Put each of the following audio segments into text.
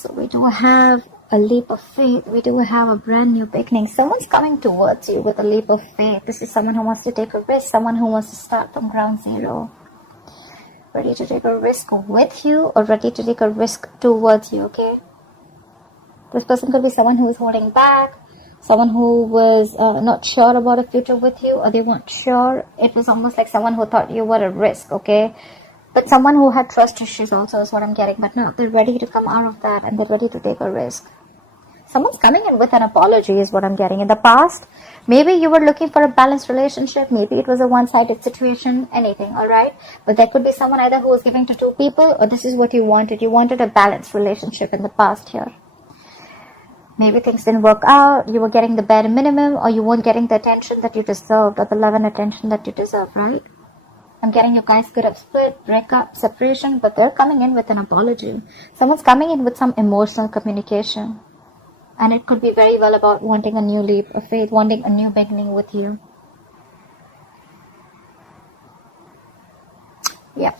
So we do have a leap of faith. We do have a brand new beginning. Someone's coming towards you with a leap of faith. This is someone who wants to take a risk, someone who wants to start from ground zero. Ready to take a risk with you or ready to take a risk towards you, okay? This person could be someone who is holding back, someone who was not sure about a future with you, or they weren't sure. It was almost like someone who thought you were a risk, okay? But someone who had trust issues also is what I'm getting. But no, they're ready to come out of that and they're ready to take a risk. Someone's coming in with an apology is what I'm getting. In the past, maybe you were looking for a balanced relationship. Maybe it was a one-sided situation, anything, alright? But there could be someone either who was giving to two people, or this is what you wanted. You wanted a balanced relationship in the past here. Maybe things didn't work out. You were getting the bare minimum, or you weren't getting the attention that you deserved, or the love and attention that you deserve, right? I'm getting you guys could have split, break up, separation, but they're coming in with an apology. Someone's coming in with some emotional communication. And it could be very well about wanting a new leap of faith, wanting a new beginning with you. Yeah.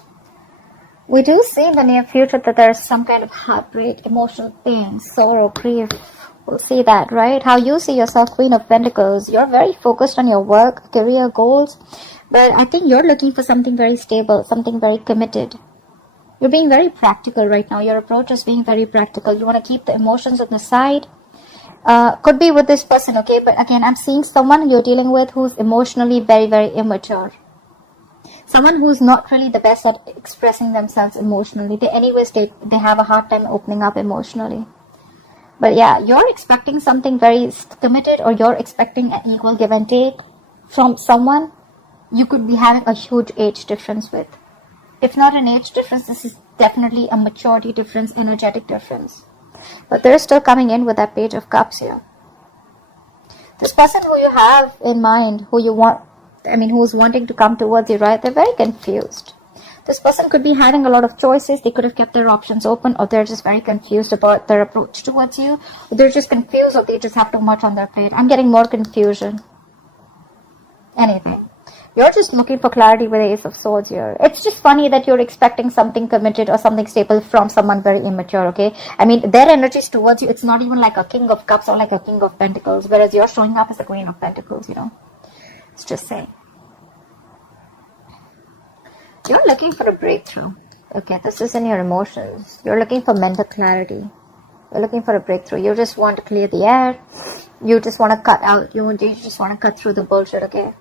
We do see in the near future that there's some kind of heartbreak, emotional pain, sorrow, grief. We'll see that, right? How you see yourself, Queen of Pentacles. You're very focused on your work, career goals. But I think you're looking for something very stable, something very committed. You're being very practical right now. Your approach is being very practical. You want to keep the emotions on the side. Could be with this person, okay? But again, I'm seeing someone you're dealing with who's emotionally very, very immature. Someone who's not really the best at expressing themselves emotionally. They have a hard time opening up emotionally. But yeah, you're expecting something very committed, or you're expecting an equal give and take from someone you could be having a huge age difference with. If not an age difference, this is definitely a maturity difference, energetic difference. But they're still coming in with that Page of Cups here. This person who you have in mind, who's wanting to come towards you, right? They're very confused. This person could be having a lot of choices. They could have kept their options open, or they're just very confused about their approach towards you. Or they're just confused, or they just have too much on their plate. I'm getting more confusion. Anything. You're just looking for clarity with the Ace of Swords here. It's just funny that you're expecting something committed or something stable from someone very immature, okay? I mean, their energies towards you, it's not even like a King of Cups or like a King of Pentacles, whereas you're showing up as a Queen of Pentacles, you know? It's just saying. You're looking for a breakthrough. Okay, this is in your emotions. You're looking for mental clarity. You're looking for a breakthrough. You just want to clear the air. You just want to cut out. You just want to cut through the bullshit, okay?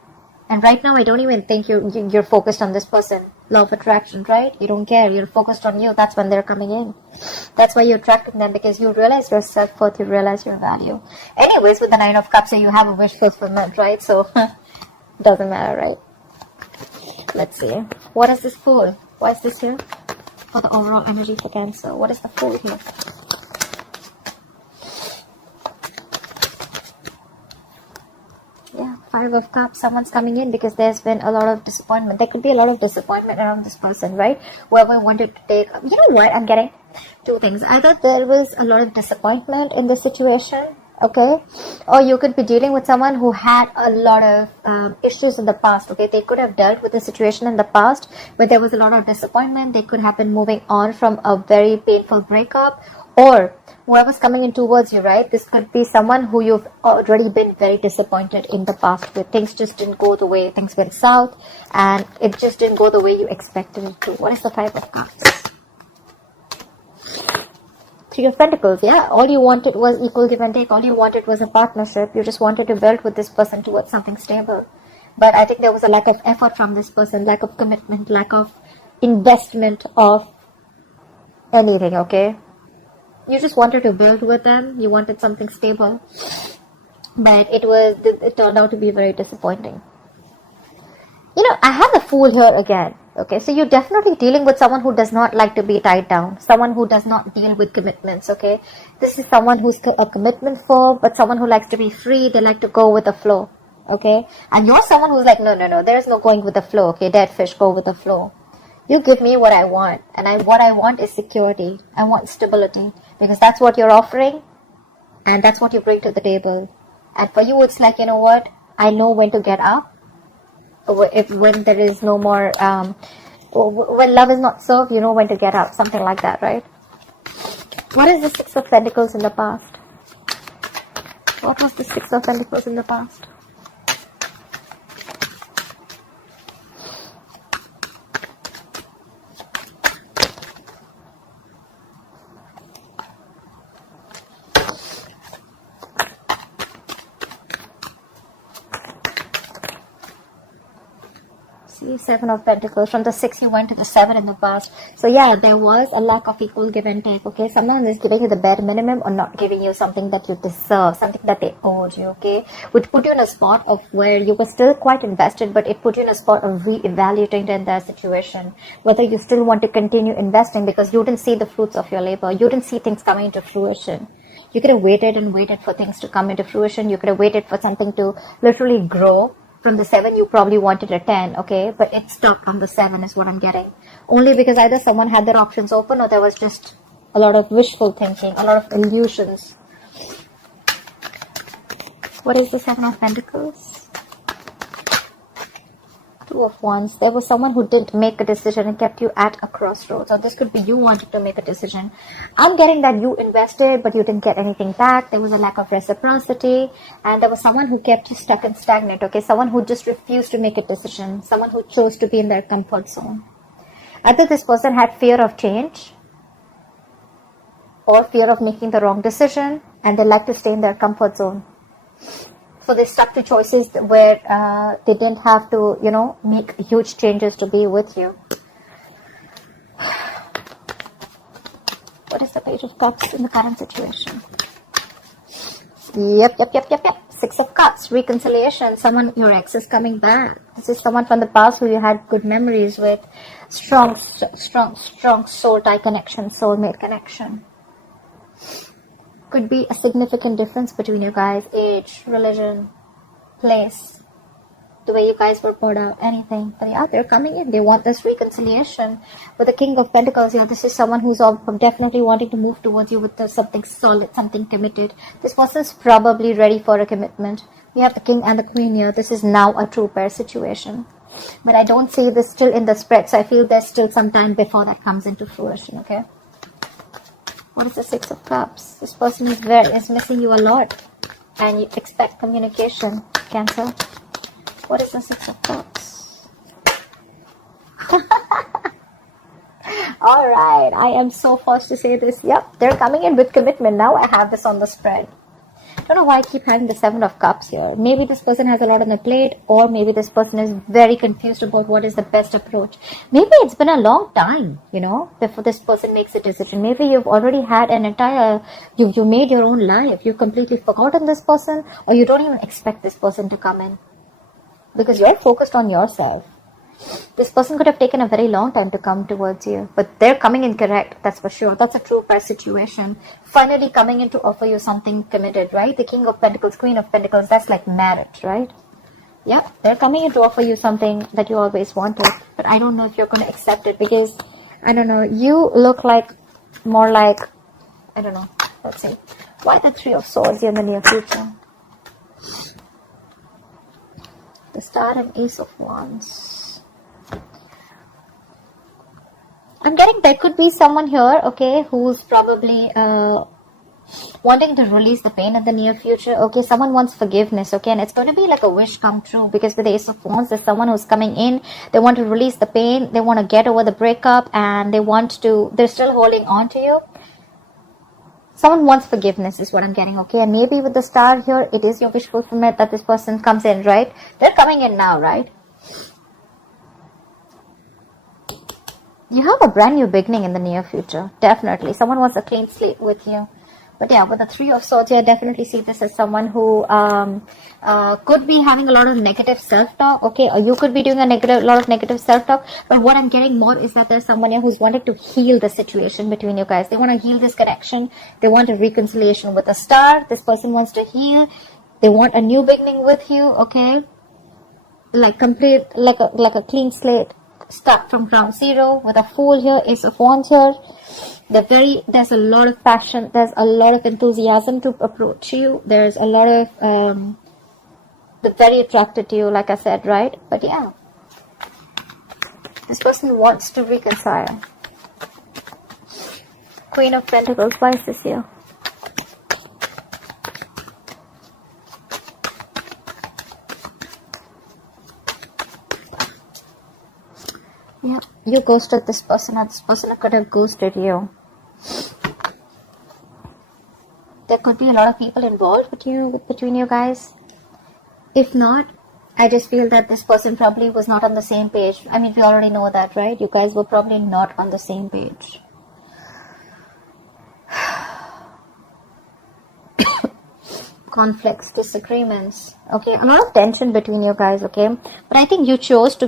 And right now, I don't even think you're focused on this person. Law of attraction, right? You don't care. You're focused on you. That's when they're coming in. That's why you're attracting them, because you realize your self-worth, you realize your value. Anyways, with the Nine of Cups, you have a wish fulfillment, right? So, doesn't matter, right? Let's see. What is this Fool? Why is this here? For the overall energy for Cancer. What is the Fool here? Yeah, Five of Cups. Someone's coming in because there's been a lot of disappointment. There could be a lot of disappointment around this person, right? Whoever wanted to take... You know what? I'm getting two things. Either there was a lot of disappointment in the situation, okay? Or you could be dealing with someone who had a lot of issues in the past, okay? They could have dealt with the situation in the past, but there was a lot of disappointment. They could have been moving on from a very painful breakup. Or whoever's coming in towards you, right? This could be someone who you've already been very disappointed in the past with. Things just didn't go the way things went south, and it just didn't go the way you expected it to. What is the Five of Cups? Three of Pentacles, yeah. All you wanted was equal give and take. All you wanted was a partnership. You just wanted to build with this person towards something stable. But I think there was a lack of effort from this person, lack of commitment, lack of investment of anything, okay? You just wanted to build with them. You wanted something stable. But it turned out to be very disappointing. You know, I have the Fool here again. Okay, so you're definitely dealing with someone who does not like to be tied down. Someone who does not deal with commitments, okay? This is someone who's a commitment full, but someone who likes to be free. They like to go with the flow, okay? And you're someone who's like, no, there is no going with the flow, okay? Dead fish, go with the flow. You give me what I want, and what I want is security. I want stability, because that's what you're offering, and that's what you bring to the table. And for you, it's like, you know what? I know when to get up. When there is no more, when love is not served, you know when to get up. Something like that, right? What is the Six of Pentacles in the past? What was the Six of Pentacles in the past? Seven of Pentacles. From the 6 you went to the 7 in the past. So yeah, there was a lack of equal give and take. Okay, someone is giving you the bare minimum or not giving you something that you deserve, something that they owed you. Okay, which put you in a spot of where you were still quite invested, but it put you in a spot of re-evaluating the entire situation, whether you still want to continue investing because you didn't see the fruits of your labor, you didn't see things coming into fruition. You could have waited and waited for things to come into fruition. You could have waited for something to literally grow. From the 7, you probably wanted a 10, okay? But it stopped on the 7 is what I'm getting. Only because either someone had their options open or there was just a lot of wishful thinking, a lot of illusions. What is the 7 of Pentacles? 2 of Wands. There was someone who didn't make a decision and kept you at a crossroads. Or this could be you wanting to make a decision. I'm getting that you invested, but you didn't get anything back. There was a lack of reciprocity. And there was someone who kept you stuck and stagnant. Okay, someone who just refused to make a decision. Someone who chose to be in their comfort zone. Either this person had fear of change or fear of making the wrong decision, and they like to stay in their comfort zone. So they stuck to choices where they didn't have to, you know, make huge changes to be with you. What is the Page of Cups in the current situation? Yep. 6 of Cups, reconciliation. Someone, your ex is coming back. This is someone from the past who you had good memories with. Strong soul tie connection, soulmate connection. Could be a significant difference between you guys. Age, religion, place, the way you guys were brought up, anything. But yeah, they're coming in. They want this reconciliation. With the King of Pentacles here, this is someone who's definitely wanting to move towards you with something solid, something committed. This person's probably ready for a commitment. We have the King and the Queen here. This is now a true pair situation. But I don't see this still in the spread. So I feel there's still some time before that comes into fruition, okay? What is the 6 of Cups? This person is missing you a lot. And you expect communication, Cancer. What is the 6 of Cups? Alright, I am so forced to say this. Yep, they're coming in with commitment. Now I have this on the spread. I don't know why I keep having the 7 of Cups here. Maybe this person has a lot on the plate, or maybe this person is very confused about what is the best approach. Maybe it's been a long time, you know, before this person makes a decision. Maybe you've already had an entire, you made your own life. You've completely forgotten this person, or you don't even expect this person to come in because you're focused on yourself. This person could have taken a very long time to come towards you, but they're coming in correct, that's for sure. That's a true pair situation. Finally coming in to offer you something committed, right? The King of Pentacles, Queen of Pentacles, that's like marriage, right? Yeah, they're coming in to offer you something that you always wanted, but I don't know if you're going to accept it because, I don't know, you look like, more like, I don't know, let's see. Why the 3 of Swords in the near future? The Star and Ace of Wands. I'm getting there could be someone here, okay, who's probably wanting to release the pain in the near future. Okay, someone wants forgiveness, okay, and it's going to be like a wish come true because with the Ace of Wands, there's someone who's coming in. They want to release the pain. They want to get over the breakup, and they're still holding on to you. Someone wants forgiveness is what I'm getting, okay, and maybe with the Star here, it is your wish fulfillment that this person comes in, right? They're coming in now, right? You have a brand new beginning in the near future. Definitely. Someone wants a clean slate with you. But yeah, with the 3 of Swords here, I definitely see this as someone who could be having a lot of negative self-talk. Okay, or you could be doing a lot of negative self-talk. But what I'm getting more is that there's someone here who's wanting to heal the situation between you guys. They want to heal this connection. They want a reconciliation with a Star. This person wants to heal. They want a new beginning with you. Okay, like complete, like a clean slate. Start from ground zero with a Fool here, Ace of Wands here. There's a lot of passion, there's a lot of enthusiasm to approach you. There's a lot of they're very attracted to you, like I said, right? But yeah, this person wants to reconcile. Queen of Pentacles. Why is this here? Yeah, you ghosted this person, or this person could have ghosted you. There could be a lot of people involved between you guys. If not, I just feel that this person probably was not on the same page. I mean, we already know that, right? You guys were probably not on the same page. Conflicts, disagreements, okay, a lot of tension between you guys, okay, but I think you chose to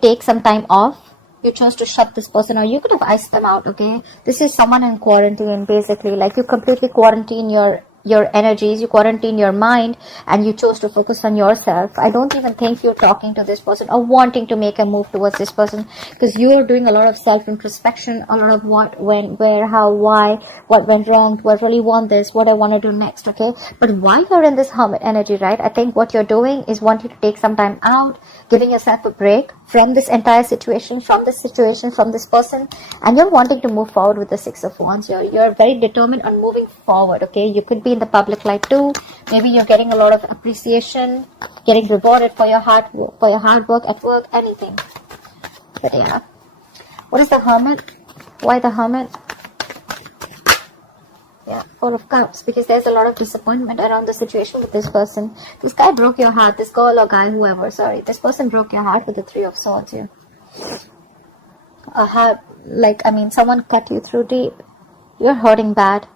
take some time off. You chose to shut this person, or you could have iced them out, okay. This is someone in quarantine, basically, like you completely quarantine your energies, you quarantine your mind, and you chose to focus on yourself. I don't even think you're talking to this person or wanting to make a move towards this person, because you're doing a lot of self-introspection, a lot of what, when, where, how, why, what went wrong, do I really want this, what I want to do next, okay. But while you're in this hermit energy, right, I think what you're doing is wanting to take some time out, giving yourself a break from this entire situation, from this person, and you're wanting to move forward with the Six of Wands. You're very determined on moving forward, okay. You could be in the public light too. Maybe you're getting a lot of appreciation, getting rewarded for your hard work at work, anything. But yeah, what is the Hermit? Why the Hermit? Yeah, Four of Cups, because there's a lot of disappointment around the situation with this person. This guy broke your heart, this girl or guy, whoever, sorry, this person broke your heart with the Three of Swords here. A heart, like, I mean, someone cut you through deep. You're hurting bad,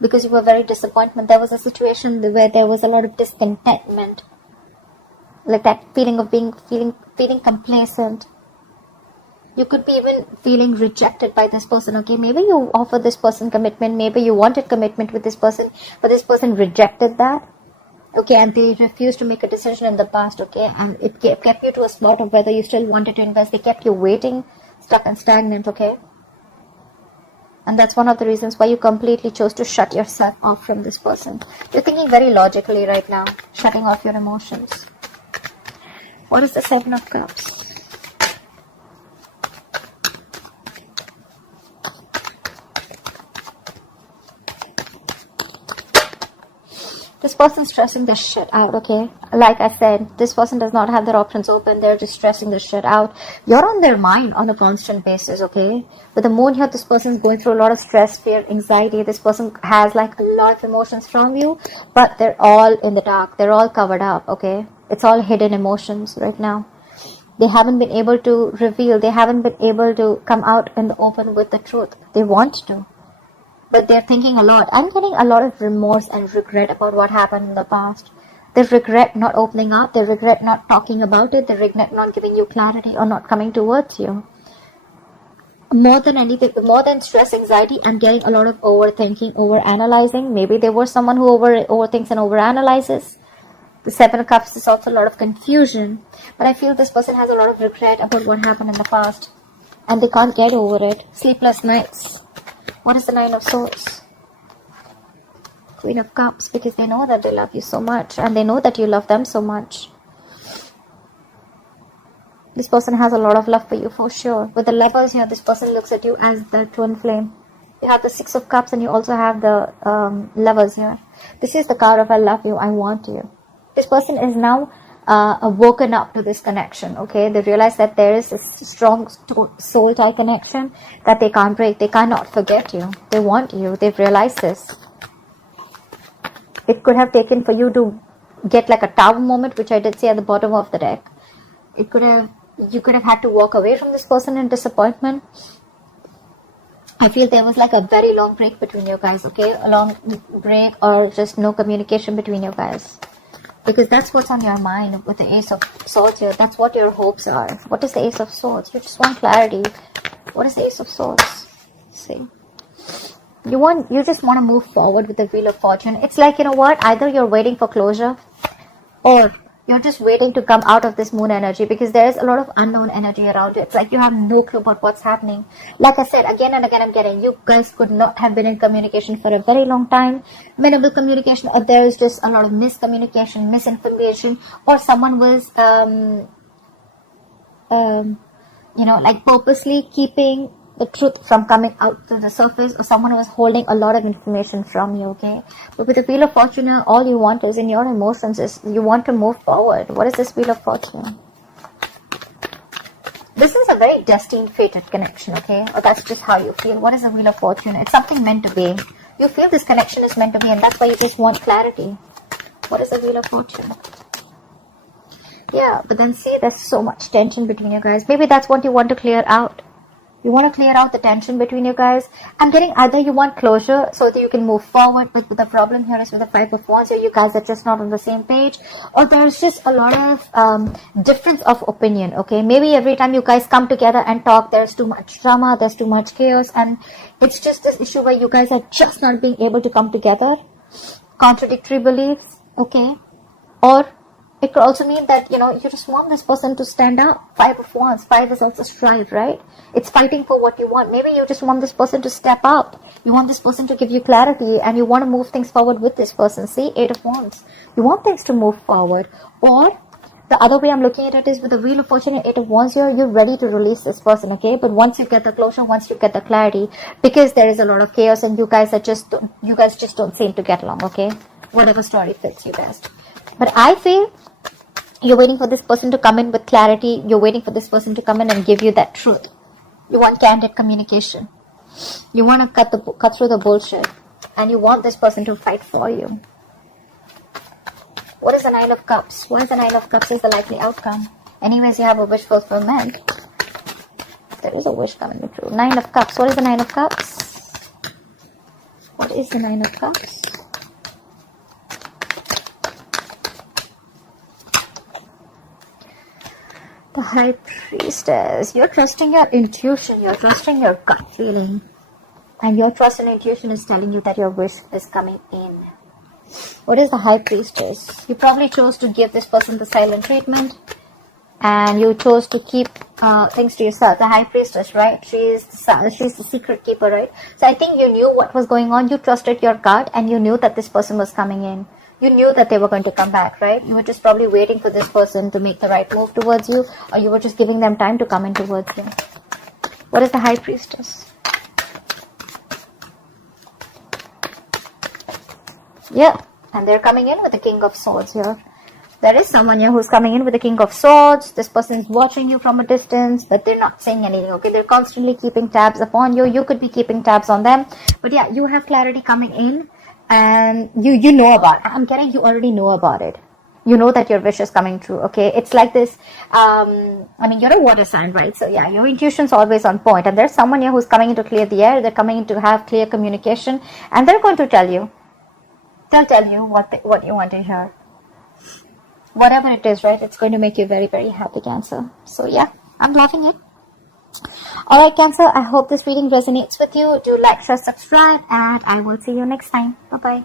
because you were very disappointed. There was a situation where there was a lot of discontentment, like that feeling of feeling complacent. You could be even feeling rejected by this person, okay. Maybe you offered this person commitment, maybe you wanted commitment with this person, but this person rejected that, okay, and they refused to make a decision in the past, okay, and it kept you to a spot of whether you still wanted to invest. They kept you waiting, stuck and stagnant, okay. And that's one of the reasons why you completely chose to shut yourself off from this person. You're thinking very logically right now, shutting off your emotions. What is the Seven of Cups? This person's stressing the shit out, okay? Like I said, this person does not have their options open. They're just stressing the shit out. You're on their mind on a constant basis, okay? With the Moon here, this person's going through a lot of stress, fear, anxiety. This person has like a lot of emotions from you, but they're all in the dark. They're all covered up, okay? It's all hidden emotions right now. They haven't been able to reveal. They haven't been able to come out in the open with the truth. They want to, but they're thinking a lot. I'm getting a lot of remorse and regret about what happened in the past. They regret not opening up. They regret not talking about it. They regret not giving you clarity or not coming towards you. More than anything, more than stress, anxiety, I'm getting a lot of overthinking, overanalyzing. Maybe they were someone who overthinks and overanalyzes. The Seven of Cups is also a lot of confusion. But I feel this person has a lot of regret about what happened in the past, and they can't get over it. Sleepless nights. What is the Nine of Swords? Queen of Cups, because they know that they love you so much, and they know that you love them so much. This person has a lot of love for you, for sure. With the Lovers here, this person looks at you as the twin flame. You have the Six of Cups, and you also have the Lovers here. This is the card of I love you, I want you. This person is now woken up to this connection, okay. They realize that there is a strong soul tie connection that they can't break. They cannot forget you. They want you. They've realized this. It could have taken for you to get like a tower moment, which I did say at the bottom of the deck. You could have had to walk away from this person in disappointment. I feel there was like a very long break between you guys, okay. A long break, or just no communication between you guys. Because that's what's on your mind with the Ace of Swords here. That's what your hopes are. What is the Ace of Swords? You just want clarity. What is the Ace of Swords? Let's see. You just want to move forward with the Wheel of Fortune. It's like, you know what? Either you're waiting for closure, or you're just waiting to come out of this Moon energy, because there is a lot of unknown energy around it. It's like you have no clue about what's happening. Like I said, again and again, I'm getting, you guys could not have been in communication for a very long time. Minimal communication, or there is just a lot of miscommunication, misinformation, or someone was, like purposely keeping the truth from coming out to the surface, or someone who is holding a lot of information from you, okay? But with the Wheel of Fortune, all you want is in your emotions is you want to move forward. What is this Wheel of Fortune? This is a very destined, fated connection, okay? Or that's just how you feel. What is the Wheel of Fortune? It's something meant to be. You feel this connection is meant to be, and that's why you just want clarity. What is the Wheel of Fortune? Yeah, but then see, there's so much tension between you guys. Maybe that's what you want to clear out. You want to clear out the tension between you guys. I'm getting either you want closure so that you can move forward, but the problem here is with the 5 of Wands, you guys are just not on the same page, or there's just a lot of difference of opinion, okay? Maybe every time you guys come together and talk, there's too much drama, there's too much chaos, and it's just this issue where you guys are just not being able to come together. Contradictory beliefs, okay? Or it could also mean that, you just want this person to stand up. 5 of Wands. 5 is also strive, right? It's fighting for what you want. Maybe you just want this person to step up. You want this person to give you clarity, and you want to move things forward with this person. See, 8 of Wands. You want things to move forward. Or the other way I'm looking at it is with the Wheel of Fortune and 8 of Wands here, you're ready to release this person, okay? But once you get the closure, once you get the clarity, because there is a lot of chaos and you guys just don't seem to get along, okay? Whatever story fits you best. But I feel you're waiting for this person to come in with clarity. You're waiting for this person to come in and give you that truth. You want candid communication. You want to cut through the bullshit. And you want this person to fight for you. What is the 9 of Cups? What is the 9 of Cups is the likely outcome? Anyways, you have a wish fulfillment. There is a wish coming true. 9 of Cups. What is the 9 of Cups? What is the 9 of Cups? The High Priestess. You're trusting your intuition. You're trusting your gut feeling. And your trust and intuition is telling you that your wish is coming in. What is the High Priestess? You probably chose to give this person the silent treatment. And you chose to keep things to yourself. The High Priestess, right? She's the secret keeper, right? So I think you knew what was going on. You trusted your gut. And you knew that this person was coming in. You knew that they were going to come back, right? You were just probably waiting for this person to make the right move towards you, or you were just giving them time to come in towards you. What is the High Priestess? Yeah, and they're coming in with the King of Swords here. There is someone here who's coming in with the King of Swords. This person is watching you from a distance, but they're not saying anything, okay? They're constantly keeping tabs upon you. You could be keeping tabs on them. But yeah, you have clarity coming in. And you know about it. I'm getting you already know about it. You know that your wish is coming true, okay? It's like this, you're a water sign, right? So yeah, your intuition's always on point. And there's someone here who's coming in to clear the air. They're coming in to have clear communication. And they're going to tell you. They'll tell you what you want to hear. Whatever it is, right? It's going to make you very, very happy, Cancer. So yeah, I'm loving it. Alright, Cancer, I hope this reading resonates with you. Do like, share, subscribe, and I will see you next time. Bye-bye.